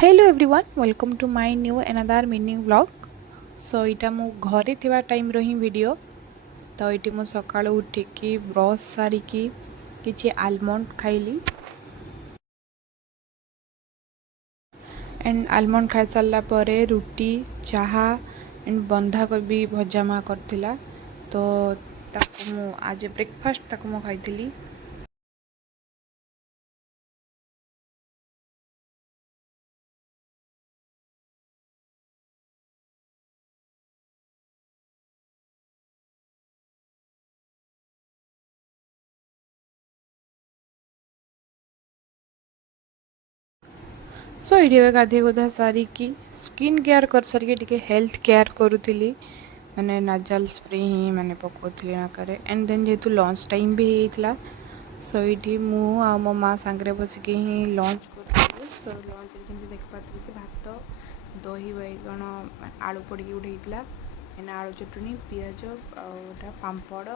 Hello everyone welcome to my new another mini vlog. So इटा मो घरे थिबा टाइम रो ही वीडियो। तो इटी मो सकाळ उठिकी ब्रश सारिकी किछि आलमंड खाइली एंड आलमंड खाई सारला परे रुटी चाहा एंड बंधा कोबी भजा मा करथिला। तो ताको मो आज ब्रेकफास्ट ताको मो खाइथिली। सो ये गाधे गुधा सारिकी स्किन केयर कर सारिकी टिके हेल्थ केयर करूली मैंने नाजल स्प्रे ही मैंने पकाउली नाकरे एंड देन जेहेतु लंच टाइम भी होता सो ये मु आ मो माँ सांगे बसिकी ही लंच कर। सो लंच जमी देखिपे कि भात दही बैगण आलू पड़ी गोटे होता एंड आलू चटनी पिज आटा पापड़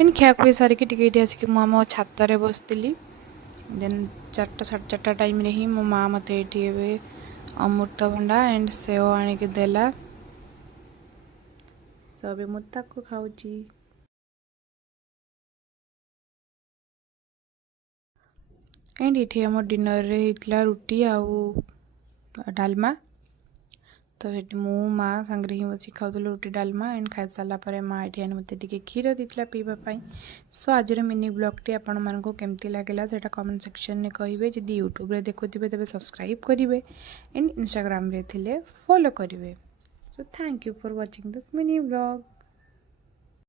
एंड खियाखुई सारिकी टिके आसिक मो छाତରେ बसती। देन 4टा 4:30 टाइम रे ही मो माँ मत ये अमृतभंडा एंड सेव आनिक देला। सब मुझे खाऊची एंड ये आम डिनर रे होता रुटी आउ डालमा। तो ये मु माँ सांगे ही बस खाऊल रुटी डालमा एंड खाई सारापर माँ ये मत क्षीर देता पीवाई। सो आज मिनी ब्लॉगटी आपण मानक केमती लगे से कमेंट सेक्शन में कहे। जदि यूट्यूब रे देखुवे तेज सब्सक्राइब करेंगे एंड इंस्टाग्राम रे थिले फॉलो करेंगे। So thank you for watching this mini blog.